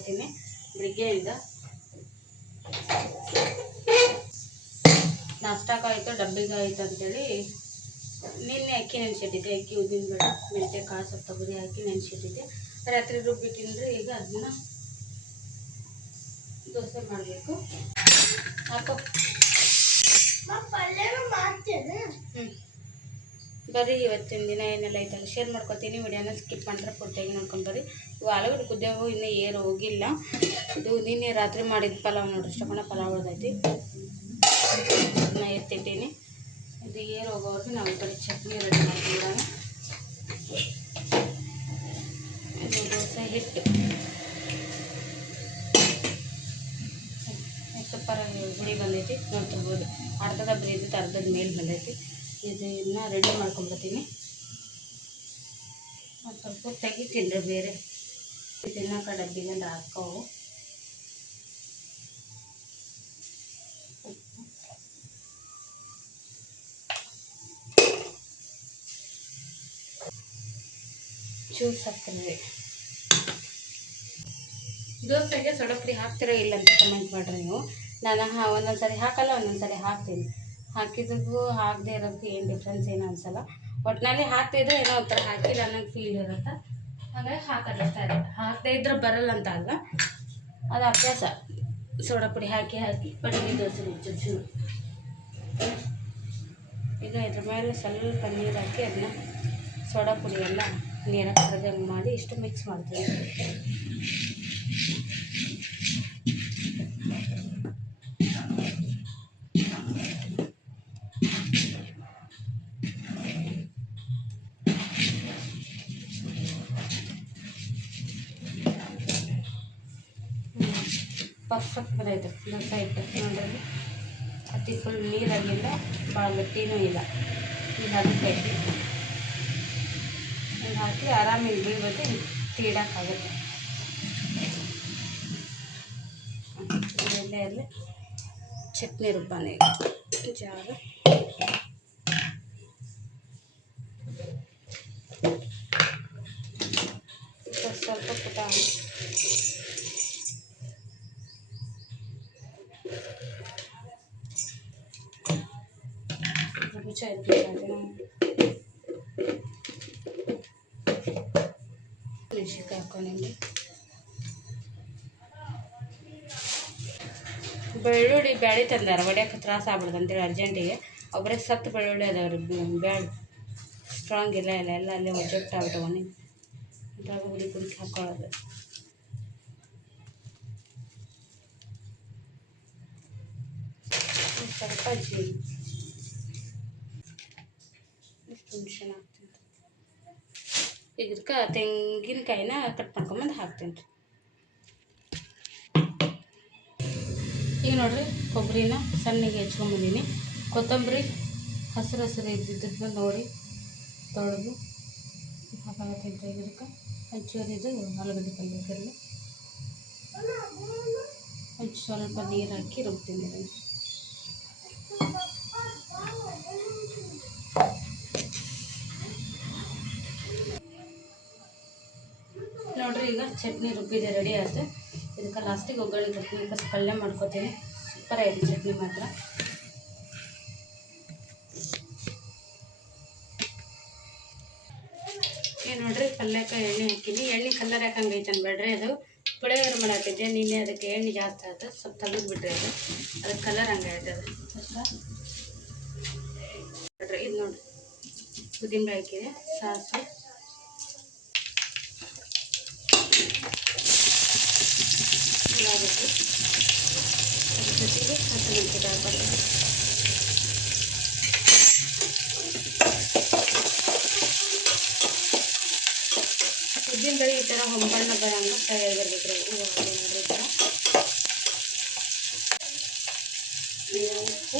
ಮಾಡ್ತೀನಿ ಬೆಳಿಗ್ಗೆಯಿಂದ. ನಾಷ್ಟಕ್ಕಾಯಿತು ಡಬ್ಬಿಗೆ ಆಯಿತು ಅಂತೇಳಿ ನಿನ್ನೆ ಅಕ್ಕಿ ನೆನೆಸಿಟ್ಟಿದ್ದೆ. ಅಕ್ಕಿ ಉದ್ದಿನಬೇಳೆ ಮೆಂತ್ಯ ಕಾಳು ಸ್ವಲ್ಪ ತೊಗರಿ ಹಾಕಿ ನೆನೆಸಿಟ್ಟಿದ್ದೆ. ರಾತ್ರಿ ರುಬ್ಬಿ ತಿಂದರೆ ಈಗ ಅದನ್ನ ದೋಸೆ ಮಾಡಬೇಕು. ಹಾಕೋ ಬರ್ರಿ ಇವತ್ತಿನ ದಿನ ಏನೆಲ್ಲ ಐತಲ್ಲ ಶೇರ್ ಮಾಡ್ಕೊತೀನಿ. ವಿಡಿಯೋನ ಸ್ಕಿಪ್ ಮಾಡ್ರೆ ಪೂರ್ತಿಯಾಗಿ ನೋಡ್ಕೊಂಡು ಬರ್ರಿ. ಆಲೂಗಡ್ಡೆ ಕುದಿಯೋವು ಇನ್ನೂ ಏರು ಹೋಗಿಲ್ಲ. ಇದು ನಿನ್ನೆ ರಾತ್ರಿ ಮಾಡಿದ ಪಲಾವ್ ನೋಡ್ರಿ, ಇಷ್ಟಕೊಂಡ ಪಲಾವ್ ಉಳ್ದೈತಿ. ಅದನ್ನ ಎತ್ತಿಟ್ಟೀನಿ. ಇದು ಏರು ಹೋಗೋವರೆಗೂ ನಾವು ಈ ಕಡೆ ಚಟ್ನಿ ರೆಡಿ ಮಾಡ್ಕೊಂಡ್ಬಿಡೋಣ. ಇದು ದೋಸೆ ಹಿಟ್ಟು ಸೂಪರ್ ಗುಡಿ ಬಂದೈತಿ ನೋಡ್ತಿರ್ಬೋದು. ಅರ್ಧದ ಬ್ರೀದಿತ್ತು, ಅರ್ಧದ ಮೇಲೆ ಬಂದೈತಿ. ಇದನ್ನ ರೆಡಿ ಮಾಡ್ಕೊಂಡ್ಬರ್ತೀನಿ. ಒಂದು ಸ್ವಲ್ಪ ತೆಗಿತೀನಿ ಬೇರೆ ತಿನ್ನೋಕೆ ಡಬ್ಬಿಗೆ ಹಾಕೋವು. ಜ್ಯೂಸ್ ಹಾಕ್ತೀನಿ. ದೋಸೆಗೆ ಸೋಡಾ ಪುಡಿ ಹಾಕ್ತಿರೋ ಇಲ್ಲ ಅಂತ ಕಮೆಂಟ್ ಮಾಡಿರಿ ನೀವು. ನಾನು ಒಂದೊಂದು ಸರಿ ಹಾಕಲ್ಲ, ಒಂದೊಂದು ಸರಿ ಹಾಕ್ತೀನಿ. ಹಾಕಿದ್ದಕ್ಕೂ ಹಾಕದೇ ಇರೋದಕ್ಕೂ ಏನು ಡಿಫ್ರೆನ್ಸ್ ಏನು ಅನಿಸಲ್ಲ. ಒಟ್ಟಿನಲ್ಲಿ ಹಾಕ್ತಿದ್ರೆ ಏನೋ ಒಂಥರ ಹಾಕಿಲ್ಲ ಅನ್ನೋದು ಫೀಲ್ ಇರುತ್ತೆ. ಹಾಗಾಗಿ ಹಾಕೋದಿರ್ತಾ ಇರುತ್ತೆ. ಹಾಕದೇ ಇದ್ರೆ ಬರಲ್ಲ ಅಂತ ಅಲ್ಲ, ಅದು ಅಭ್ಯಾಸ. ಸೋಡಾ ಪುಡಿ ಹಾಕಿ ಹಾಕಿ ಪನ್ನೀರ್ ದೋಸೆ ಚುಚ್ಚು. ಈಗ ಇದ್ರ ಮೇಲೆ ಸ್ವಲ್ಪ ನೀರು ಹಾಕಿ ಅದನ್ನ ಸೋಡಾ ಪುಡಿ ಎಲ್ಲ ನೀರಾಗಿ ಕರದಂಗೆ ಮಾಡಿ ಇಷ್ಟು ಮಿಕ್ಸ್ ಮಾಡ್ತೀವಿ. ಪರ್ಫೆಕ್ಟ್ ಬಂದೈತೆ ದೋಸೆ ಹಿಟ್ಟು ನೋಡ್ರಿ. ಅತಿ ಫುಲ್ ನೀರಾಗಿಲ್ಲ, ಭಾಳ ಗಟ್ಟಿನೂ ಇಲ್ಲ. ಈಗ ಅದಕ್ಕೈತಿ ಹಿಂಗೆ ಹಾಕಿ ಆರಾಮಿಗೆ ಬೀಳ್ಬೇಕು, ತೀಡೋಕ್ಕಾಗುತ್ತೆ. ಎಲ್ಲೇ ಇರಲಿ ಚಟ್ನಿ ರುಬ್ಬಾನೆ ಜಾಗ. ಸ್ವಲ್ಪ ಪುಟ ಮೆಣಸಿನ್ಕಾಯಿ ಹಾಕ್ಕೊಂಡಿನಿ. ಬೆಳ್ಳುಳ್ಳಿ ಬ್ಯಾಳೆ ತಂದಾರ, ಹೊಡ್ಯೋಕೆ ತ್ರಾಸ ಆಗ್ಬಿಡ್ದು ಅಂತೇಳಿ ಅರ್ಜೆಂಟಿಗೆ. ಒಬ್ಬರೇ ಸತ್ತು ಬೆಳ್ಳುಳ್ಳಿ ಅದಾವ್ರಿ, ಬ್ಯಾಳೆ ಸ್ಟ್ರಾಂಗ್ ಇಲ್ಲ ಎಲ್ಲ ಅಲ್ಲೇ ಒಜ್ಜೆಕ್ಟ್ ಆಗ್ಬಿಟ್ಟವನಿ. ಇದ್ರಾಗ ಹುಡುಕಿ ಹಾಕ್ಕೊಳ್ಳೋದು. ಸ್ವಲ್ಪ ಜೀರಿಗೆ, ಇಷ್ಟು ಹುಣಸೆಹಣ್ಣು ಹಾಕ್ತೀನಿ. ಇದಕ್ಕೆ ತೆಂಗಿನಕಾಯಿನ ಕಟ್ ಮಾಡ್ಕೊಂಬಂದು ಹಾಕ್ತೀನಿ ರೀ. ಈಗ ನೋಡಿರಿ ಕೊಬ್ಬರಿನ ಸಣ್ಣಗೆ ಹೆಚ್ಕೊಂಬಂದೀನಿ. ಕೊತ್ತಂಬರಿ ಹಸಿರು ಇದ್ದಿದ್ದನ್ನ ನೋಡಿ ತೊಳೆದು ಹಾಕಾಗತ್ತೈತೆ. ಇದಕ್ಕೆ ಒಂಚೂರು ಇದು ಆಲೂಗಡ್ಡೆ ಪಲ್ಯಕ್ಕಿರಲಿ ಸ್ವಲ್ಪ ನೀರು ಹಾಕಿ ರುಬ್ತೀನಿ. ನೋಡ್ರಿ ಈಗ ಚಟ್ನಿ ರುಬ್ಬಿದೆ, ರೆಡಿ ಆಯ್ತು. ಇದಕ್ಕೆ ಲಾಸ್ಟಿಗೆ ಒಗ್ಗರಣೆ ಕೊಡ್ತೀನಿ. ಬಸ್ ಪಲ್ಯ ಮಾಡ್ಕೊತೀನಿ. ಸೂಪರ್ ಆಯಿತು ಚಟ್ನಿ ಮಾತ್ರ. ಏನು ನೋಡ್ರಿ ಪಲ್ಯಕ್ಕೆ ಎಣ್ಣೆ ಹಾಕಿನಿ. ಎಣ್ಣೆ ಕಲ್ಲರ್ ಯಾಕಂಗೈತೆ ಅನ್ಬೇಡ್ರಿ, ಅದು ಪುಳಿಯೋಗರೆ ಮಾಡಾಕಿದ್ದೆ ನಿನ್ನೆ, ಅದಕ್ಕೆ ಎಣ್ಣೆ ಜಾಸ್ತಿ ಆಯ್ತು. ಸ್ವಲ್ಪ ತೆಗೆದುಬಿಟ್ರಿ ಅದಕ್ಕೆ ಕಲರ್ ಹಂಗೆ ಆಯ್ತದ. ನೋಡ್ರಿ ಇದು ನೋಡ್ರಿ ಉದ್ದಿನಬೇಳೆ ಹಾಕಿದೆ, ಸಾಸು, ಉಳ್ಳಾಗಡ್ಡಿ, ಅದ್ರ ಜೊತೆಗೆ ಹಸಿಮೆಣಸಿನಕಾಯಿ ಹಾಕ್ಕೊಂಡು ಉದ್ದಿನಬೇಳೆ ಈ ಥರ ಹೊಂಬಣ್ಣ ಬರೋಂಗೆ ಫ್ರೈ ಆಗಿರ್ಬೇಕ್ರಿ. ನೋಡ್ರಿ ಈ ಥರ ಉಪ್ಪು,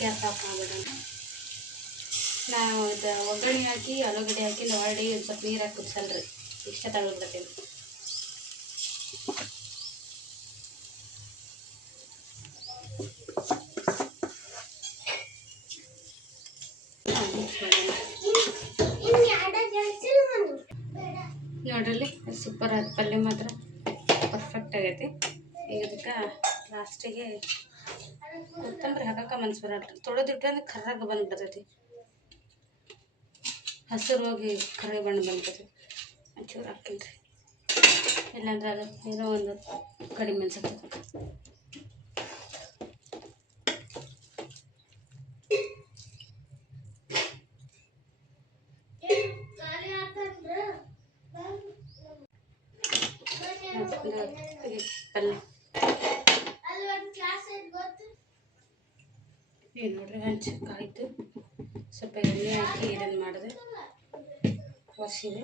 ಗ್ಯಾಸ್ ಆಫ್ ಮಾಡ್ಬಿಡೋಣ. ನಾವು ಇದು ಒಗ್ಗರಣೆ ಹಾಕಿ ಆಲೂಗಡ್ಡೆ ಹಾಕಿ ಹೊರಡಿ ಒಂದು ಸ್ವಲ್ಪ ನೀರು ಹಾಕಿ ಕುದಿಸಲ್ರಿ, ಇಷ್ಟ ತಗೊಳ್ಬಿಡ್ತೀನಿ. ಟೇಸ್ಟ್ ಮಾಡೋಣ. ನೋಡ್ರಲ್ಲಿ ಸೂಪರ್ ಆದ ಪಲ್ಯ ಮಾತ್ರ ಪರ್ಫೆಕ್ಟ್ ಆಗೈತಿ. ಈಗ ಇದಕ್ಕೆ ಲಾಸ್ಟಿಗೆ ಕೊತ್ತಂಬರಿ ಹಾಕಕ್ಕೆ ಮನ್ಸು ಬರಲ್ಲ. ತೊಳೆದಿಟ್ರೆ ಅಂದ್ರೆ ಕರ್ರಾಗ ಬಂದ್ಬಿಡ್ತೈತಿ, ಹಸಿರು ಹೋಗಿ ಕರ್ರಿ ಬಣ್ಣ ಬಂದ್ಬಿಡ್ತೈತಿ. ಒಂಚೂರು ಹಾಕ್ತೀನಿ ರೀ, ಇಲ್ಲಾಂದ್ರೆ ಅದು ಏನೋ ಒಂದು ಕಡಿಮೆ ಅನ್ಸುತ್ತೆ. ಪಲ್ಯ ಈಗ ನೋಡ್ರಿ ಹಂಚಕ್ಕಾಯ್ತು. ಸ್ವಲ್ಪ ಎಣ್ಣೆ ಹಾಕಿ ಇದನ್ನು ಮಾಡಿದೆ, ಒರೆಸಿದೆ.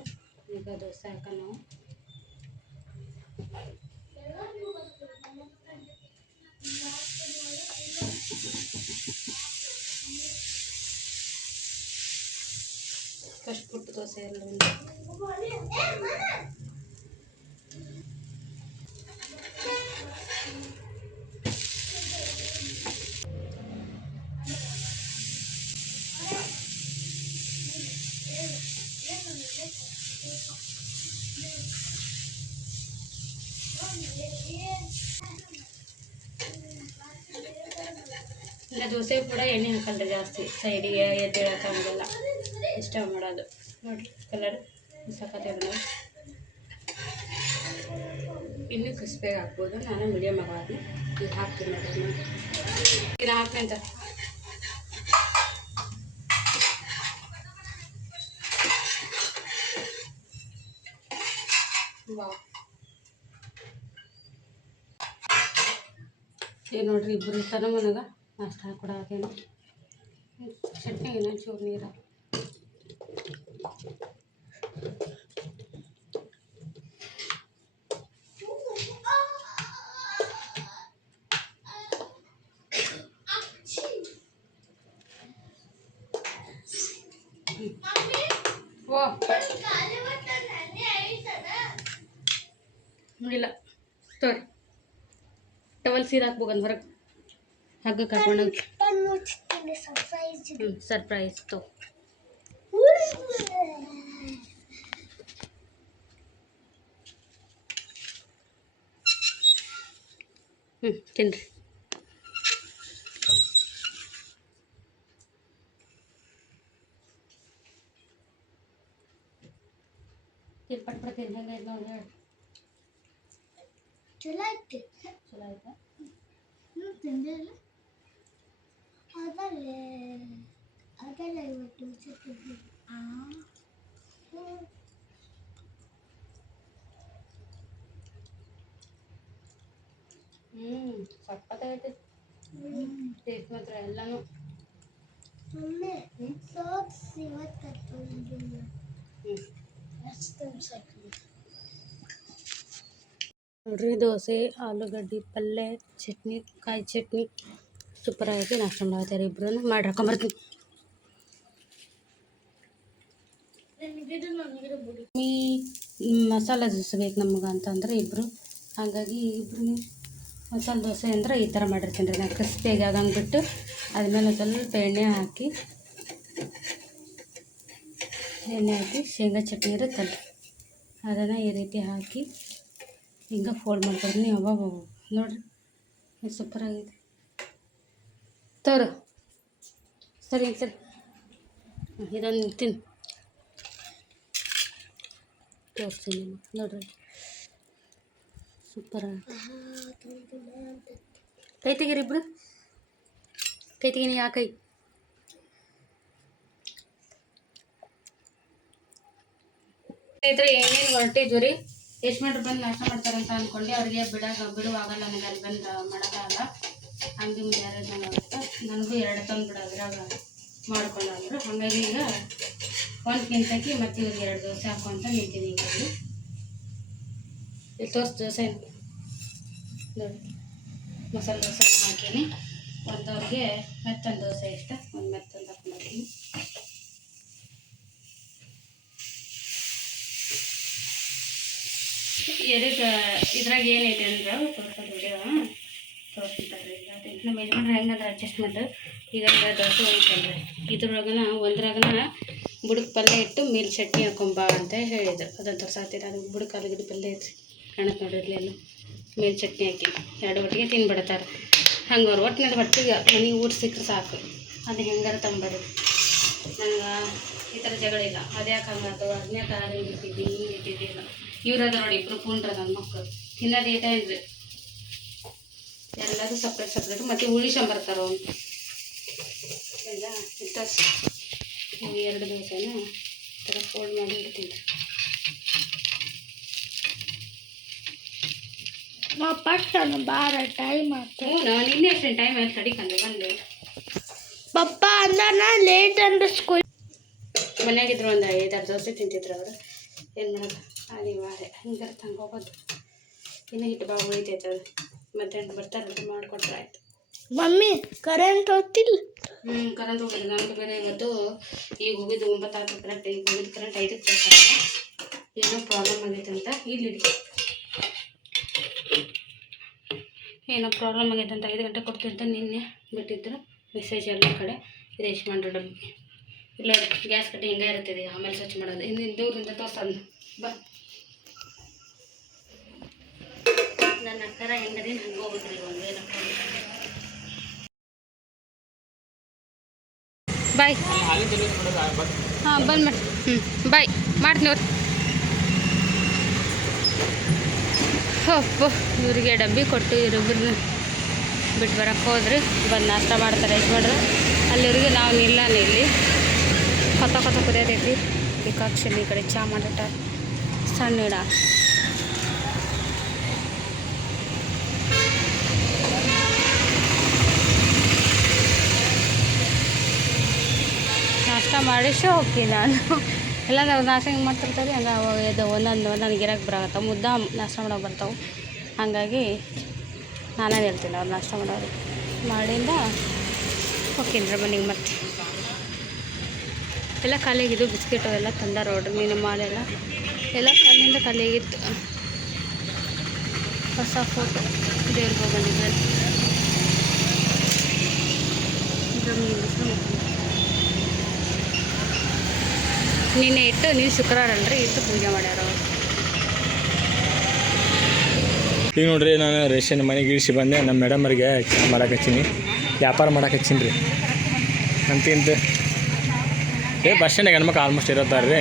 ಈಗ ದೋಸೆ ಹಾಕ ನಾವು ಫಸ್ಟ್ ಪುಟ್ಟು ದೋಸೆ ಎಲ್ಲ ಇಲ್ಲ. ದೋಸೆ ಕೂಡ ಎಣ್ಣೆ ಹಾಕಲ್ರಿ ಜಾಸ್ತಿ, ಸೈಡಿಗೆ ಎದ್ದು ಹೇಳೋಕ್ಕಾಗಲ್ಲ, ಇಷ್ಟ ಮಾಡೋದು. ನೋಡಿರಿ ಕಲರ್ ಸಖತ್ತಾಗಿ ಇನ್ನೂ ಕ್ರಿಸ್ಪಿಯಾಗಿ ಹಾಕ್ಬೋದು. ನಾನು ಮೀಡಿಯಮ್ ಆಗಿ ಈಗ ಹಾಕ್ತೀನಿ ನೋಡಿರಿ. ಈಗ ಹಾಕ್ತೀನಿ ಅಂತ ಏನು ನೋಡ್ರಿ, ಇಬ್ಬರು ತನ ಮನಗ ನಾಷ್ಟ ಹಾಕೊಡಾಕೇನು ಚಟ್ನಿ ಏನೋ ಚೂರು ನೀರು ಓ ಇಲ್ಲ ತೋರಿ ಟವಲ್ ಸೀರೆ ಹಾಕ್ಬೇಕಂದು ಹೊರಗೆ ಹಗ್ಗಕ್ಕೆ ಹಾಕೊಂಡೋಗಿ ಸರ್ಪ್ರೈಸ್ ತೋ. ತಿನ್ರಿ. ಪಟ್ಬಿಡ್ತೀನಿ ಹೆಂಗೈತೆ ನೋಡಿ ಹೇಳಿ. ಚಲೋ ಐತಿ, ಚಲೋ ಆಯ್ತಾ? ತಿಂದಿಲ್ಲ ಅದಲ್ಲ ಇವತ್ತು ಸಕ್ಕತ್ತಾಗೈತಿ ಟೇಸ್ಟ್ ಮಾತ್ರ ಎಲ್ಲನೂ. ನೋಡ್ರಿ ದೋಸೆ, ಆಲೂಗಡ್ಡೆ ಪಲ್ಯ, ಚಟ್ನಿ, ಕಾಯಿ ಚಟ್ನಿ ಸೂಪರ್ ಆಗೈತಿ. ನಾಷ್ಟ ಮಾಡ್ತಾರೆ ಇಬ್ರು, ಮಾಡಿ ಹಾಕೊಂಬರ್ತೀನಿ. ಮಸಾಲೆ ದೋಸೆ ಬೇಕು ನಮ್ಗೆ ಅಂತಂದ್ರೆ ಇಬ್ಬರು, ಹಾಗಾಗಿ ಇಬ್ರು ಮಸಾಲೆ ದೋಸೆ ಅಂದರೆ ಈ ಥರ ಮಾಡಿರ್ತೀನಿ ರೀ. ನಾನು ಕ್ರಿಸ್ಪಿಯಾಗಿ ಆಗಂಗಿಬಿಟ್ಟು ಅದ್ಮೇಲೆ ಸ್ವಲ್ಪ ಎಣ್ಣೆ ಹಾಕಿ ಶೇಂಗಾ ಚಟ್ನಿ ಇರುತ್ತಲ್ಲ ಅದನ್ನು ಈ ರೀತಿ ಹಾಕಿ ಹಿಂಗೆ ಫೋಲ್ಡ್ ಮಾಡ್ಕೊಡ್ತೀನಿ. ಅವಾಗ ನೋಡಿರಿ ಸೂಪರಾಗಿದೆ. ತೋರು ಸರಿ ಸರಿ, ಇದೊಂದು ತಿನ್ನು ತೋರಿಸ್ತೀನಿ ನೋಡ್ರಿ. ಸೂಪರ್. ಕೈ ತೆಗೀರಿ ಇಬ್ರು, ಕೈ ತೆಗೀನಿ. ಯಾ ಕೈ ಸ್ನೇಹಿತರೆ, ಏನೇನು ಹೊರಟಿದ್ವಿ ರೀ, ಎಷ್ಟು ಮಂದಿ ಬಂದು ನಾಷ್ಟ ಮಾಡ್ತಾರಂತ ಅಂದ್ಕೊಂಡು ಅವ್ರಿಗೆ ಬಿಡುವಾಗಲ್ಲ, ನನಗೆ ಅಲ್ಲಿ ಬಂದು ಮಾಡೋಕ್ಕಾಗಲ್ಲ. ಹಂಗೆ ಮ್ಯಾರೇಜ್ ಆಗುತ್ತೆ, ನನಗೂ 2 ತಂದು ಬಿಡೋದ್ರಾಗ ಮಾಡ್ಕೊಂಡ್ರು. ಹಾಗಾಗಿ ಈಗ ಒಂದು ಕಿಂತಕ್ಕೆ ಮತ್ತು ಇವ್ರಿಗೆ 2 ದೋಸೆ ಹಾಕೊಂತ ನಿಂತೀನಿ. ಈಗ ಇಲ್ಲಿ ತೋರಿಸಿ ದೋಸೆ ನೋಡಿ, ಮಸಾಲೆ ದೋಸೆ ಹಾಕೀನಿ. ಒಂದವ್ರಿಗೆ ಮೆತ್ತನ ದೋಸೆ ಇಷ್ಟ, ಒಂದು ಮೆತ್ತಂದು ಹಾಕೊಂಡಿದ್ದೀನಿ. ಇದ್ರಾಗ ಏನೈತೆ ಅಂದ್ರೆ ತೋರ್ಸೋದು ವಿಡಿಯೋ ತೋರಿಸ್ತಾರೆ. ನಮ್ಮ ಯಜಮಾನ್ರು ಹೆಂಗಂದ್ರೆ ಅಡ್ಜಸ್ಟ್ಮೆಂಟ್ ಈಗ ದೋಸೆ ಹೋಯ್ತಲ್ರಿ, ಇದ್ರೊಳಗನ ಒಂದ್ರಾಗನ ಬುಡಕ್ ಪಲ್ಯ ಇಟ್ಟು ಮೇಲೆ ಚಟ್ನಿ ಹಾಕೊಂಬ ಅಂತ ಹೇಳಿದ್ರು. ಅದನ್ನು ತೋರ್ಸಾತೀರ. ಅದು ಬುಡಕ್ ಆಲೂಗಡ್ಡೆ ಪಲ್ಯ ಐತ್ರಿ, ಕಾಣತ್ತೆ ನೋಡಿರ್ಲಿ ಎಲ್ಲ. ಮೇಲೆ ಚಟ್ನಿ ಹಾಕಿ 2 ಒಟ್ಟಿಗೆ ತಿನ್ಬಿಡ್ತಾರೆ. ಹಂಗೆ ಅವ್ರು ಒಟ್ಟಿನಲ್ಲಿ ಹೊಟ್ಟಿಗೆ ಮನೆಗೆ ಊಟ ಸಿಕ್ಕರೆ ಸಾಕು. ಅದು ಹೆಂಗಾರ ತಂಬರೋದು. ನನಗೆ ಈ ಥರ ಜಗಳ ಇಲ್ಲ. ಅದ್ಯಾಕೆ ಹಂಗಾತು, ಅದನ್ಯಾಕೆ ಹಿಂಗೆ ಇಟ್ಟಿದ್ದಿ, ಹಿಂಗೆ ಇಟ್ಟಿದ್ದಿಲ್ಲ. ಇವ್ರದ ನೋಡಿ ಇಬ್ಬರು ಪೂಂಡ್ರ ನನ್ನ ಮಕ್ಕಳು ತಿನ್ನೋದು ಏಟೇನ್ರಿ, ಎಲ್ಲದು ಸಪ್ರೇಟ್ ಮತ್ತು ಉಳಿಸ್ಕೊಂಬರ್ತಾರೆ ಅವ್ನು ಎಲ್ಲ. ಇಷ್ಟು ಇವು 2 ದೋಸೆನ ಈ ಥರ ಫೋಲ್ಡ್ ಮಾಡಿ ಇಡ್ತೀನಿ. ಬಾರ ಟೈಮ್ ಆಯ್ತು. ಹ್ಞೂ ನಿನ್ನೆ ಅಷ್ಟೇ ಟೈಮ್ ಆಯ್ತು. ಕಡಿಕಂದ್ರೆ ಬಂದೆ ಪಪ್ಪ ಅಂದಾನ ಲೇಟ್ ಅಂದ್ರೆ ಸ್ಕೂಲ್ ಮನ್ಯಾಗಿದ್ರು ಒಂದು 5-6 ದೋಸೆ ತಿಂತಿದ್ರು ಅವರು. ಏನು ಮಾಡೋದು, ಅನಿವಾರ್ಯ ಹಿಂಗಾರ ತಂಗೆ ಹೋಗೋದು. ಇನ್ನೂ ಹಿಟ್ಟು ಭಾಳ ಉಳಿತೈತೆ. ಅದು ಮಧ್ಯಾಹ್ನ ಬರ್ತಾರಂತ ಮಾಡಿಕೊಟ್ರೆ ಆಯ್ತು. ಮಮ್ಮಿ ಕರೆಂಟ್ ಹೋಗ್ತಿಲ್ಲ. ಕರೆಂಟ್ ಹೋಗಿಲ್ಲ. ನಮ್ಗೆ ಬೇರೆ ಇವತ್ತು ಈಗ ಹೋಗಿದ್ದು 9 ಆಯ್ತು ಕರೆಕ್ಟ್. ಈಗ ಹೋಗಿದ್ದು ಕರೆಂಟ್ 5ಕ್ಕೆ ಬರ್ತಾರೆ. ಏನೋ ಪ್ರಾಬ್ಲಮ್ ಆಗೈತೆ ಅಂತ ಇಲ್ಲಿ ಏನೋ ಪ್ರಾಬ್ಲಮ್ ಆಗೈತೆ ಅಂತ 5 ಗಂಟೆ ಕೊಡ್ತೀವಿ ಅಂತ ನಿನ್ನೆ ಬಿಟ್ಟಿದ್ರು ಮೆಸೇಜ್ ಎಲ್ಲ ಕಡೆ. ಇದು ಯಶ್ಮಾನ್ ಡಬ್ಬಿ ಇಲ್ಲ, ಗ್ಯಾಸ್ ಕಟ್ಟಿ ಹಿಂಗೆ ಇರ್ತದೆ. ಆಮೇಲೆ ಸ್ವಚ್ಛ ಮಾಡೋದು. ಹಿಂದಿನ ದೂರದಿಂದ ತೋರ್ಸೋದು. ಬಾ ನನ್ನ ಅಕ್ಕರ ಹೆಂಗದೇನು ಹಂಗೆ ಹೋಗ್ಬೇಕ್ರಿ. ಒಂದು ಏನಪ್ಪ ಬಾಯ್. ಹಾಂ ಬಂದು ಮಾಡಿ. ಬಾಯ್ ಮಾಡ್ತೀನಿ ಅವ್ರು. ಇವ್ರಿಗೆ ಡಬ್ಬಿ ಕೊಟ್ಟು ಇವ್ರಿಬ್ಬರನ್ನ ಬಿಟ್ಟು ಬರೋಕ್ಕೆ ಹೋದ್ರಿ. ಬಂದು ನಾಷ್ಟ ಮಾಡ್ತಾರೆ ಯಜಮಾನ್ರು. ಅಲ್ಲಿವ್ರಿಗೆ ನಾವು ನಿಲ್ಲಾನೆ ಇಲ್ಲಿ ಕೊತ್ತ ಕುದಿಯೋದೈತಿ. ಡಿಕಾಕ್ಷನ್ ಈ ಕಡೆ ಚಹಾ ಮಾಡಿಟ್ಟ ಸಣ್ಣ ಇಡ. ನಾಷ್ಟ ಮಾಡಿಸೇ ಹೋಗ್ತೀನಿ ನಾನು. ಎಲ್ಲ ನಾವು ನಾಷ್ಟ ಹಿಂಗೆ ಮಾಡ್ತಿರ್ತಾರೆ. ಹಂಗೆ ಇದು ಒಂದೊಂದು ಗಿರಾಕ್ ಬರಾಗತ್ತೆ. ಮುದ್ದ ನಾಷ್ಟ ಮಾಡೋಕೆ ಬರ್ತಾವೆ. ಹಾಗಾಗಿ ನಾನೇ ಹೇಳ್ತೀನಿ ಅವ್ರು ನಾಷ್ಟ ಮಾಡೋರು ಮಾಡಿಂದ ಹೋಗ್ತೀನಿ ಮನೆಗೆ. ಮತ್ತೆ ಎಲ್ಲ ಖಾಲಿಯಾಗಿದ್ದು. ಬಿಸ್ಕೆಟು ಎಲ್ಲ ತಂದಾರ ನೋಡ್ರಿ. ಮೀನು ಮಾಲೆಲ್ಲ ಎಲ್ಲ ಖಾಲಿಯಿಂದ ಖಾಲಿಯಾಗಿತ್ತು. ಹೊಸ ಫೋಟೋ ದೇವ್ರಿಗೆ ಬಂದಿದ್ದಾರೆ. ನಿನ್ನೆ ಇಟ್ಟು, ನೀವು ಶುಕ್ರವಾರ ಅಲ್ರಿ ಇಟ್ಟು ಪೂಜೆ ಮಾಡ್ಯಾರ ಅವ್ರು. ಈಗ ನೋಡ್ರಿ, ನಾನು ರೇಷನ್ ಮನೆಗೆ ಇಳಿಸಿ ಬಂದೆ. ನಮ್ಮ ಮೇಡಮರಿಗೆ ಚಹಾ ಮಾಡಕ್ಕೆ ಹಚ್ಚೀನಿ, ವ್ಯಾಪಾರ ಮಾಡಕ್ಕೆ ಹಚ್ಚೀನಿ ರೀ ಅಂತಿಂತ. ಬಸ್ ಸ್ಟ್ಯಾಂಡಿಗೆ ಹೆಣ್ಮಕ್ಳು ಆಲ್ಮೋಸ್ಟ್ ಇರುತ್ತಾರೆ ರೀ.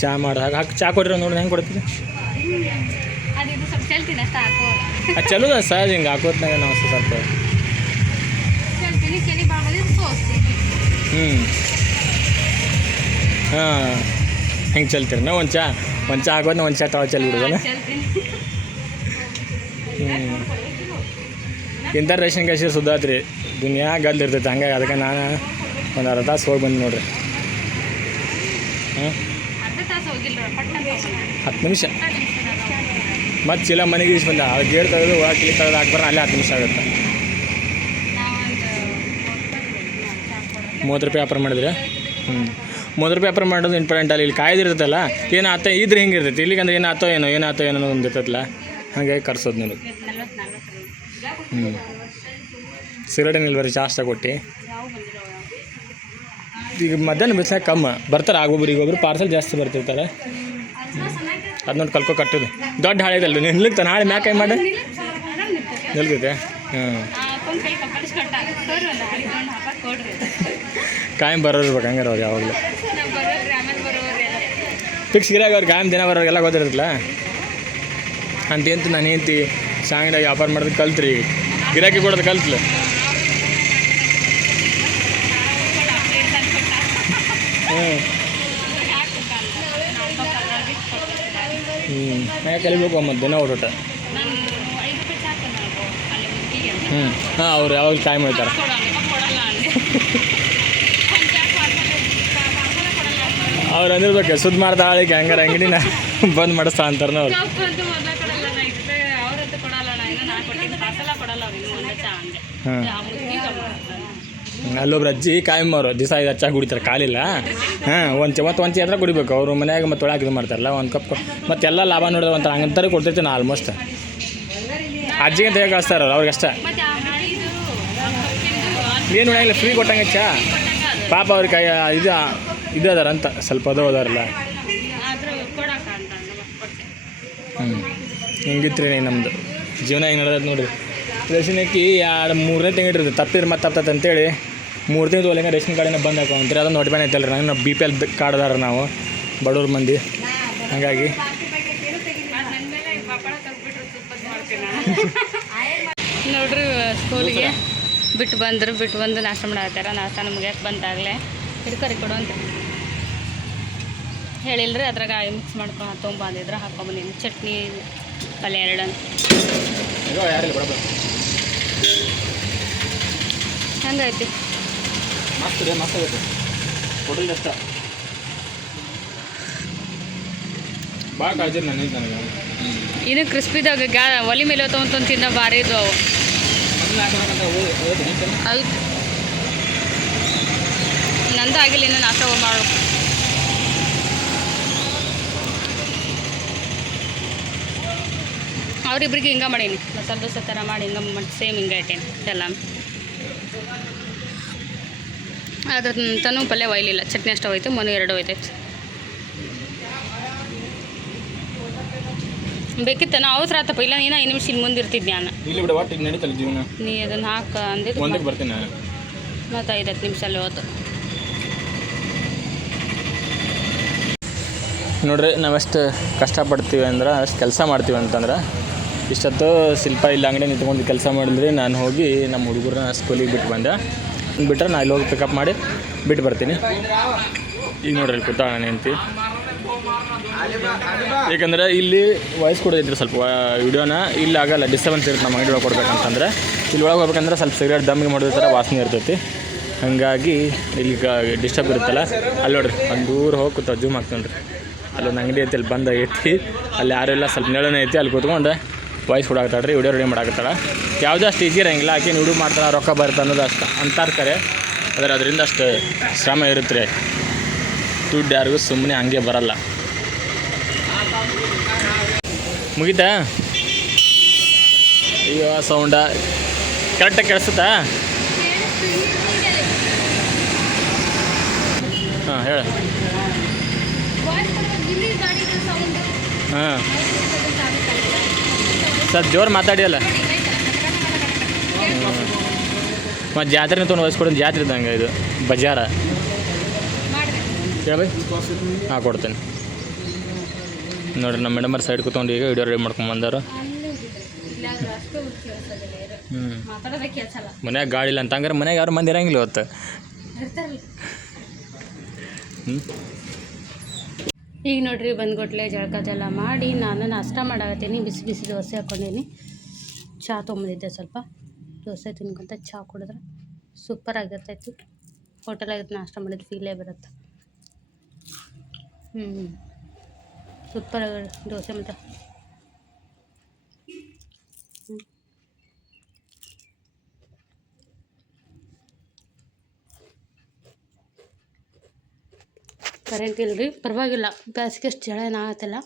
ಚಹಾ ಮಾಡೋದು ಹಾಕಿ ಚಹಾ ಕೊಡ್ರಿ ನೋಡಿ. ಹೆಂಗೆ ಕೊಡ್ತೀವಿ ಅದು ಚಲೋದ ಸಹಜ. ಹಿಂಗೆ ಹಾಕೋತ್ನಾಗ ನಾವು ಸ್ವಲ್ಪ ಹಾಂ ಹಿಂಗೆ ಚಲ್ತೀರಿ ನಾವು. ಒಂದು ಚಹಾ ಹಾಕೋದು, ಒಂದು ಚಹಾ ತಗೊಳ ಚಲ್ ಬಿಡೋದಲ್ಲ. ಇಂಥ ರೇಷನ್ ಕಾಶಿ ಸುದ್ದಾತ್ರಿ ದುನಿಯಾ ಗಲ್ದು ಇರ್ತೈತೆ. ಹಂಗಾಗಿ ಅದಕ್ಕೆ ನಾನು ಒಂದು ಅರ್ಧ ತಾಸು ಹೋಗಿ ಬಂದು ನೋಡ್ರಿ. 10 ನಿಮಿಷ ಮತ್ತು ಚೀಲ ಮನೆಗೆ ಇಳಿಸಿ ಬಂದ. ಅದು ಗೇಟ್ ತೆಗೆದು ಒಳಗೆ ಕಿಲಿ ತೆಗೆದು ಹಾಕ್ಬಾರ, ಅಲ್ಲೇ 10 ನಿಮಿಷ ಆಗುತ್ತೆ. 30 ರೂಪಾಯಿ ವ್ಯಾಪಾರ ಮಾಡಿದ್ರೆ 30 ರೂಪಾಯಿ ವ್ಯಾಪಾರ ಮಾಡೋದು ಇಂಪಾರ್ಟೆಂಟ್ ಅಲ್ಲ. ಇಲ್ಲಿ ಕಾಯ್ದಿರ್ತೈತಲ್ಲ, ಏನಾತ ಇದ್ರೆ ಹಿಂಗೆ ಇರ್ತೈತಿ. ಇಲ್ಲಿಗಂದ್ರೆ ಏನಾತೋ ಏನೋ ಒಂದು ಇರ್ತೈತಲ್ಲ, ಹಾಗಾಗಿ ಕರ್ಸೋದು ನೀವು. ಸಿಗರೇಟ್ ಏನಿಲ್ಲ, ಬರೀ ಚಾಷ್ಟ ಕೊಟ್ಟು. ಈಗ ಮಧ್ಯಾಹ್ನ ಬಿಸಿಲಾಗ ಕಮ್ಮ ಬರ್ತಾರೆ. ಈಗೊಬ್ರು ಪಾರ್ಸಲ್ ಜಾಸ್ತಿ ಬರ್ತಿರ್ತಾರೆ. ಅದು ನೋಡಿ ಕಲ್ಕೊ ಕಟ್ಟೋದು ದೊಡ್ಡ ಹಾಳೆ ಇದಲ್ಲ. ನಿಲ್லுತ್ತೆ ನಾಳೆ ಮ್ಯಾಕೆ ಮಾಡಿ ನಿಲ್ತೈತೆ. ಕಾಯಂ ಬರೋರು ಇರ್ಬೇಕು ಹಂಗಾರೆ ಅವ್ರು ಯಾವಾಗಲೂ ಫಿಕ್ಸ್ ಗಿರಾಗ. ಅವ್ರು ಕಾಯಂ ದಿನ ಬರೋರಿಗೆಲ್ಲ ಗೊತ್ತಿರತ್ತಲ್ಲ ಅಂತೇಂತ. ನಾನು ಹೆಂಡ್ತಿ ಸಾಂಗಡಾಗ ವ್ಯಾಪಾರ ಮಾಡೋದು ಕಲ್ತ್ರಿ, ಗಿರಾಕಿ ಕೊಡೋದು ಕಲ್ತ್ಲು. ಕಲಿಬೇಕು ಮತ್ತು ದಿನ ಓಡೋಟ. ಹಾಂ ಅವ್ರು ಯಾವಾಗ ಟೈಮ್ ಹೇಳ್ತಾರೆ. ಅವ್ರು ಅಂದಿರ್ಬೇಕು ಸುದ್ದಿ ಮಾಡ್ತಾ ಆಳಿಗೆ ಹಂಗಾರೆ ಅಂಗಡಿನ ಬಂದ್ ಮಾಡಿಸ್ತಾ ಅಂತಾರ ಅವ್ರು. ಹಾಂ ಅಲ್ಲೊಬ್ರು ಅಜ್ಜಿ ಕಾಯಂ ಅವರು ದಿವಸ 5 ಹಚ್ಚ ಕುಡಿತಾರೆ ಕಾಲಿಲ್ಲ. ಹಾಂ ಒಂದು ಚಿ ಹತ್ರ ಕುಡಿಬೇಕು ಅವರು ಮನ್ಯಾಗ. ಮತ್ತು ಒಳಗೆ ಇದು ಮಾಡ್ತಾರಲ್ಲ ಒಂದು ಕಪ್. ಮತ್ತೆಲ್ಲ ಲಾಭ ನೋಡಿದ್ರೆ ಒಂಥರ ಹಂಗಂತಾರೆ ಕೊಡ್ತಿರ್ತೀನಿ ನಾ ಆಲ್ಮೋಸ್ಟ್. ಅಜ್ಜಿಗೆ ಅಂತ ಹೇಗೆ ಕಳಿಸ್ತಾರ ಅವ್ರಿಗೆ ಅಷ್ಟ ಮತ್ತೆ ಆ ಹಾಳಿದು ಏನು ನೋಡಂಗಿಲ್ಲ ಫ್ರೀ ಕೊಟ್ಟಂಗೆ ಹೆಚ್ಚ ಪಾಪ ಅವ್ರ ಕೈ ಇದು ಅದಾರ ಅಂತ ಸ್ವಲ್ಪ ಅದು ಅದಾರಲ್ಲ ಆದ್ರೂ ಕೊಡಕ್ಕ ಅಂತ ಕೊಟ್ಟೆ. ಹಿಂಗಿತ್ರಿ ನಮ್ಮದು ಜೀವನ ಹೆಂಗೆ ನಡೆದ ನೋಡ್ರಿ ರೇಷನ್ ಅಕ್ಕಿ 2-3ನೇ ತಿಂಗಳು ಇರ್ತದೆ ತಪ್ಪಿದ್ರೆ ಮತ್ತೆ ತಪ್ಪತ್ತೆ ಅಂತೇಳಿ 3 ತಿಂಗಳು ಹೋಲಿಂಗ ರೇಷನ್ ಕಾರ್ಡಿನ ಬಂದು ಹಾಕೊಂತೀರಿ ಅದೊಂದು ಹೊಟ್ಟೆ ಬಾನೆ ಐತಲ್ಲ ನಂಗೆ ನಾವು BPL ಕಾರ್ಡ್ ಅದಾರ ನಾವು ಬಡವ್ರ ಮಂದಿ ಹಾಗಾಗಿ ನೋಡ್ರಿ ಸ್ಕೂಲಿಗೆ ಬಿಟ್ಟು ಬಂದು ನಾಷ್ಟ ಮಾಡತ್ತಾರ. ನಾಷ್ಟ ನಮ್ಗೆ ಯಾಕೆ ಬಂದಾಗಲೇ ಹಿಡ್ಕರಿ ಕೊಡು ಅಂತ ಹೇಳಿಲ್ರಿ. ಅದ್ರಾಗ ಮಿಕ್ಸ್ ಮಾಡ್ಕೊಂಡು ತೊಗೊಂಬಂದಿದ್ರೆ ಹಾಕೊಂಬಂದಿನಿ ಚಟ್ನಿ ಪಲ್ಯ 2 ಅಂತ. ಹಂಗೈತಿ ಭಾಳ ಕಾಳಜಿ ನನಗೆ ಇನ್ನು ಕ್ರಿಸ್ಪಿದಾಗ ಒಲಿ ಮೇಲೆ ತೊಗೊಂಡು ತಿನ್ನೋ ಭಾರಿ ಇದು ಅವು. ಅದು ನಂದು ಆಗಿಲ್ಲ ಇನ್ನು ನಾಷ್ಟ ಮಾಡು. ಅವ್ರಿಬ್ರಿಗೆ ಹಿಂಗೆ ಮಾಡೀನಿ ಮಸಾಲೆ ದೋಸೆ ಥರ ಮಾಡಿ ಹಿಂಗೆ ಮಾಡಿ ಸೇಮ್ ಹಿಂಗೆ ಇಟ್ಟೇನಿ ಎಲ್ಲ. ಅದ್ರ ತನೂ ಪಲ್ಯ ಒಯ್ಲಿಲ್ಲ, ಚಟ್ನಿ ಅಷ್ಟು ಹೋಯ್ತು, ಮನು 2 ಹೋಯ್ತೈತೆ. ಬೇಕಿತ್ತ ನಾ ಅವಸರ ಆತಪ್ಪ, ಇಲ್ಲ ನೀನು 5 ನಿಮಿಷ ಇಲ್ಲಿ ಮುಂದೆ ಇರ್ತಿದ್ದೆ ನಾನು. ಇಲ್ಲಿ ಬಿಡ ಒಟ್ಟು ನಡೀತಲ್ಲ ಜೀವನ. ನೀ ಅದನ್ನು ಹಾಕ ಅಂದಿದ್ದು ಬರ್ತೀನಿ ನಾನು ಮತ್ತು 5-10 ನಿಮಿಷ ಅಲ್ಲಿ ಹೋತು. ನೋಡ್ರಿ ನಾವೆಷ್ಟು ಕಷ್ಟಪಡ್ತೀವಿ ಅಂದ್ರೆ ಅಷ್ಟು ಕೆಲಸ ಮಾಡ್ತೀವಿ ಅಂತಂದ್ರೆ ಇಷ್ಟೊತ್ತು ಶಿಲ್ಪ ಇಲ್ಲ ಅಂಗಡಿ ನಿಂತ್ಕೊಂಡು ಕೆಲಸ ಮಾಡಿದ್ರಿ ನಾನು ಹೋಗಿ ನಮ್ಮ ಹುಡುಗರನ್ನ ಸ್ಕೂಲಿಗೆ ಬಿಟ್ಟು ಬಂದೆ. ಬಿಟ್ಟರೆ ನಾನು ಇಲ್ಲಿ ಹೋಗಿ ಪಿಕಪ್ ಮಾಡಿ ಬಿಟ್ಟು ಬರ್ತೀನಿ. ಈಗ ನೋಡ್ರಿ ಇಲ್ಲಿ ಕೂತಾಳ ನೆಂತಿ, ಏಕೆಂದ್ರೆ ಇಲ್ಲಿ ವಾಯ್ಸ್ ಕೊಡೋದಿದ್ರಿ ಸ್ವಲ್ಪ ವಿಡಿಯೋನ ಇಲ್ಲಿ ಆಗಲ್ಲ, ಡಿಸ್ಟರ್ಬೆನ್ಸ್ ಇರುತ್ತೆ ನಮ್ಮ ಅಂಗಡಿ ಒಳಗೆ ಕೊಡ್ಬೇಕಂತಂದ್ರೆ. ಇಲ್ಲಿ ಒಳಗೆ ಹೋಗ್ಬೇಕಂದ್ರೆ ಸ್ವಲ್ಪ ಸಿಗರೇಟ್ ದಮ್ಮಿಗೆ ಮಾಡಿದ ಥರ ವಾಸನೆ ಇರ್ತೈತಿ, ಹಾಗಾಗಿ ಇಲ್ಲಿ ಡಿಸ್ಟರ್ಬ್ ಇರುತ್ತಲ್ಲ. ಅಲ್ಲಿ ನೋಡ್ರಿ ಒಂದು ದೂರ ಹೋಗಿ ಕೂತಾವ, ಜೂಮ್ ಹಾಕ್ತೀನಿ ರೀ. ಅಲ್ಲೊಂದು ಅಂಗಡಿ ಐತಿ, ಅಲ್ಲಿ ಬಂದು ಐತಿ, ಅಲ್ಲಿ ಯಾರು ಇಲ್ಲ, ಸ್ವಲ್ಪ ನೆಳನೇ ಐತಿ, ಅಲ್ಲಿ ಕೂತ್ಕೊಂಡು ವಾಯ್ಸ್ ಕೊಡಾಕ್ತಾಳೆ ರೀ, ವಿಡಿಯೋ ರೆಡಿ ಮಾಡಾಕತ್ತಾಳೆ. ಯಾವುದೋ ಅಷ್ಟು ಈಜಿ ಇರೋಂಗಿಲ್ಲ, ಆಕೆ ವಿಡಿಯೋ ಮಾಡ್ತಾಳೆ ರೊಕ್ಕ ಬರುತ್ತೆ ಅನ್ನೋದು ಅಷ್ಟು ಅಂತಾರೆ ಕರೆ, ಆದರೆ ಅದರಿಂದ ಅಷ್ಟು ಶ್ರಮ ಇರುತ್ತೆ ರೀ. ದುಡ್ಡು ಯಾರಿಗೂ ಸುಮ್ಮನೆ ಹಂಗೆ ಬರಲ್ಲ. ಮುಗೀತಾ ಅಯ್ಯೋ ಸೌಂಡ ಕರೆಕ್ಟಾಗಿ ಕೇಳಿಸುತ್ತಾ? ಹಾಂ ಹೇಳ. ಹಾಂ ಸ್ವಲ್ಪ ಜೋರು ಮಾತಾಡಿಯಲ್ಲ. ಮತ್ತು ಜಾತ್ರೆ ತೊಗೊಂಡು ವಹಿಸ್ಕೊಡೋದು, ಜಾತ್ರೆ ಇದ್ದಂಗೆ ಇದು ಬಜಾರ. ಹೇಳ ಬೈ. ಹಾಂ ಕೊಡ್ತೇನೆ ನೋಡಿರಿ. ನಮ್ಮ ಮೇಡಮರ್ ಸೈಡ್ ಕೂತ್ಕೊಂಡು ಈಗ ವಿಡಿಯೋ ರೆಡಿ ಮಾಡ್ಕೊಂಡು ಬಂದಾರು. ಮನ್ಯಾಗ ಗಾಡಿ ಇಲ್ಲ ಅಂತ ಹಂಗಾರೆ ಮನ್ಯಾಗ ಯಾರು ಮಂದಿ ಇರಂಗಿಲ್ಲ ಇವತ್ತು. ಈಗ ನೋಡ್ರಿ ಬಂದ್ಕೊಟ್ಲೆ ಜಳಕ ಜಲ ಮಾಡಿ ನಾನು ನಾಷ್ಟ ಮಾಡಾಕತ್ತೀನಿ. ಬಿಸಿ ಬಿಸಿ ದೋಸೆ ಹಾಕ್ಕೊಂಡೀನಿ. ಚಹಾ ತೊಗೊಂಬಂದಿದ್ದೆ, ಸ್ವಲ್ಪ ದೋಸೆ ತಿನ್ಕೊಂತ ಚಹಾ ಕುಡಿದ್ರೆ ಸೂಪರ್ ಆಗಿರ್ತೈತಿ. ಹೋಟೆಲಾಗಿತ್ತು ನಾಷ್ಟ ಮಾಡಿದ ಫೀಲೇ ಬರುತ್ತೆ. ಸೂಪರ್ ದೋಸೆ ಮತ್ತು ಕರೆಂಟ್ ಇಲ್ಲರಿ, ಪರವಾಗಿಲ್ಲ. ಬೇಸಿಗೆ ಅಷ್ಟು ಜಳ ಏನಾಗತ್ತಿಲ್ಲ.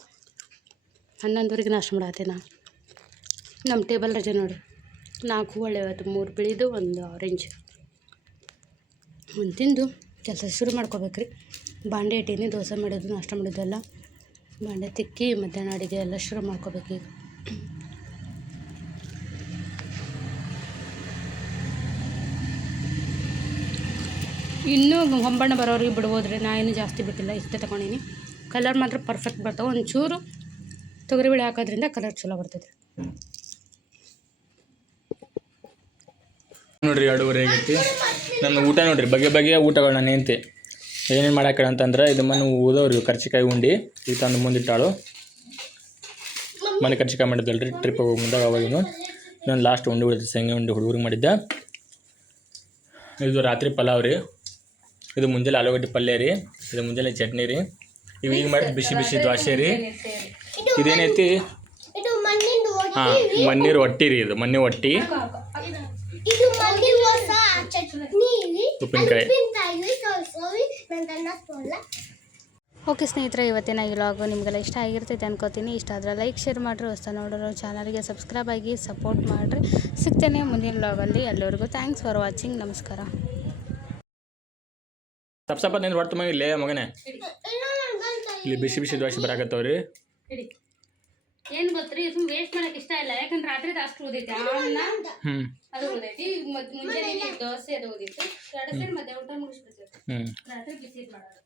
11ವರೆಗೆ ನಾಷ್ಟ ಮಾಡತ್ತೀನಿ ನಾನು. ನಮ್ಮ ಟೇಬಲ್ ರಜೆ ನೋಡಿರಿ, 4 ಹೂವಳೆ ಇವತ್ತು, 3 ಬಿಳಿದು 1 ಆರೆಂಜ್. ಒಂದು ತಿಂದು ಕೆಲಸ ಶುರು ಮಾಡ್ಕೋಬೇಕ್ರಿ. ಬಾಂಡೆ ಇಟ್ಟೀನಿ, ದೋಸೆ ಮಾಡೋದು ನಾಷ್ಟ ಮಾಡೋದೆಲ್ಲ ಬಾಂಡೆ ತಿಕ್ಕಿ ಮಧ್ಯಾಹ್ನ ಅಡುಗೆ ಎಲ್ಲ ಶುರು ಮಾಡ್ಕೋಬೇಕು. ಈಗ ಇನ್ನೂ ಹೊಂಬಣ್ಣ ಬರೋರಿಗೆ ಬಿಡ್ಬೋದ್ರಿ, ನಾ ಇನ್ನೂ ಜಾಸ್ತಿ ಬಿಟ್ಟಿಲ್ಲ, ಇಷ್ಟೇ ತೊಗೊಂಡಿನಿ. ಕಲರ್ ಮಾತ್ರ ಪರ್ಫೆಕ್ಟ್ ಬರ್ತಾವೆ. ಒಂಚೂರು ತೊಗರಿಬೇಳೆ ಹಾಕೋದ್ರಿಂದ ಕಲರ್ ಚಲೋ ಬರ್ತೈತೆ. ನೋಡಿರಿ 2:30 ಆಗೈತಿ. ನನ್ನ ಊಟ ನೋಡಿರಿ, ಬಗೆ ಬಗೆಯ ಊಟಗಳು ನಾನು ಏಂತೆ ಏನೇನು ಮಾಡಾಕಡೆ ಅಂತಂದ್ರೆ ಇದು ಮನೆ ಊದವ್ರಿ ಕರ್ಚಿಕಾಯಿ ಉಂಡು ಈಗ ತಂದು ಮುಂದಿಟ್ಟಾಳು. ಮನೆ ಕರ್ಚಿಕಾಯಿ ಮಾಡಿದ್ದಲ್ರಿ ಟ್ರಿಪ್ಪಿಗೆ ಹೋಗಿ ಮುಂದಾಗ ಅವಾಗಿನೂ. ನಾನು ಲಾಸ್ಟ್ ಉಂಡು ಉಳಿದ ಶೇಂಗಾ ಉಂಡು ಹುಡುಗರಿಗೆ ಮಾಡಿದ್ದೆ. ಇದು ರಾತ್ರಿ ಪಲಾವ್ ರೀ, ಇದು ಮುಂಜಾನೆ ಆಲೂಗಡ್ಡೆ ಪಲ್ಯ ರೀ, ಇದು ಮುಂಜಾನೆ ಚಟ್ನಿ ರೀ, ಇವು ಈಗ ಮಾಡಿದ ಬಿಸಿ ಬಿಸಿ ದೋಸೆ ರೀ. ಇದೇನೈತಿ? ಹಾಂ ಮಣ್ಣೀರು ಹೊಟ್ಟಿ ರೀ, ಇದು ಮಣ್ಣಿ ಹೊಟ್ಟಿ, ಉಪ್ಪಿನಕಾಯಿ. ಓಕೆ ಸ್ನೇಹಿತರೆ, ಇವತ್ತಿನ ಈ ವ್ಲಾಗು ನಿಮಗೆಲ್ಲ ಇಷ್ಟ ಆಗಿರ್ತೈತೆ ಅನ್ಕೋತೀನಿ. ಇಷ್ಟ ಆದರೆ ಲೈಕ್ ಶೇರ್ ಮಾಡಿರಿ, ಹೊಸ ನೋಡೋರು ಚಾನಲ್ಗೆ ಸಬ್ಸ್ಕ್ರೈಬ್ ಆಗಿ ಸಪೋರ್ಟ್ ಮಾಡಿರಿ. ಸಿಗ್ತೇನೆ ಮುಂದಿನ ವ್ಲಾಗಲ್ಲಿ. ಅಲ್ಲಿವರೆಗೂ ಥ್ಯಾಂಕ್ಸ್ ಫಾರ್ ವಾಚಿಂಗ್. ನಮಸ್ಕಾರ. ಸ್ವಲ್ಪ ನಿಂದು ಹೊರತು ಇಲ್ಲೇ ಮಗನೇ, ಇಲ್ಲಿ ಬಿಸಿ ಬಿಸಿ ದೋಸೆ ಬರಾಕತ್ತವ್ರಿ. ಏನು ಗೊತ್ತ್ರಿ, ಸುಮ್ಮನೆ ವೇಸ್ಟ್ ಮಾಡಕ್ಕೆ ಇಷ್ಟ ಇಲ್ಲ. ಯಾಕಂದ್ರೆ ರಾತ್ರಿ ಅಷ್ಟು ಉದೈತಿ ಅನ್ನ ಅದು ಉದೈತಿ, ಮುಂಜಾನೆ ದೋಸೆ ಅದು ಉದಿತ್ತು. 2 ಸೇರಿ ಮತ್ತೆ ಊಟ ಮುಗಿಸ್ಬಿಡ್ತೈತಿ. ರಾತ್ರಿ ಬಿಸಿ ಮಾಡೋದು.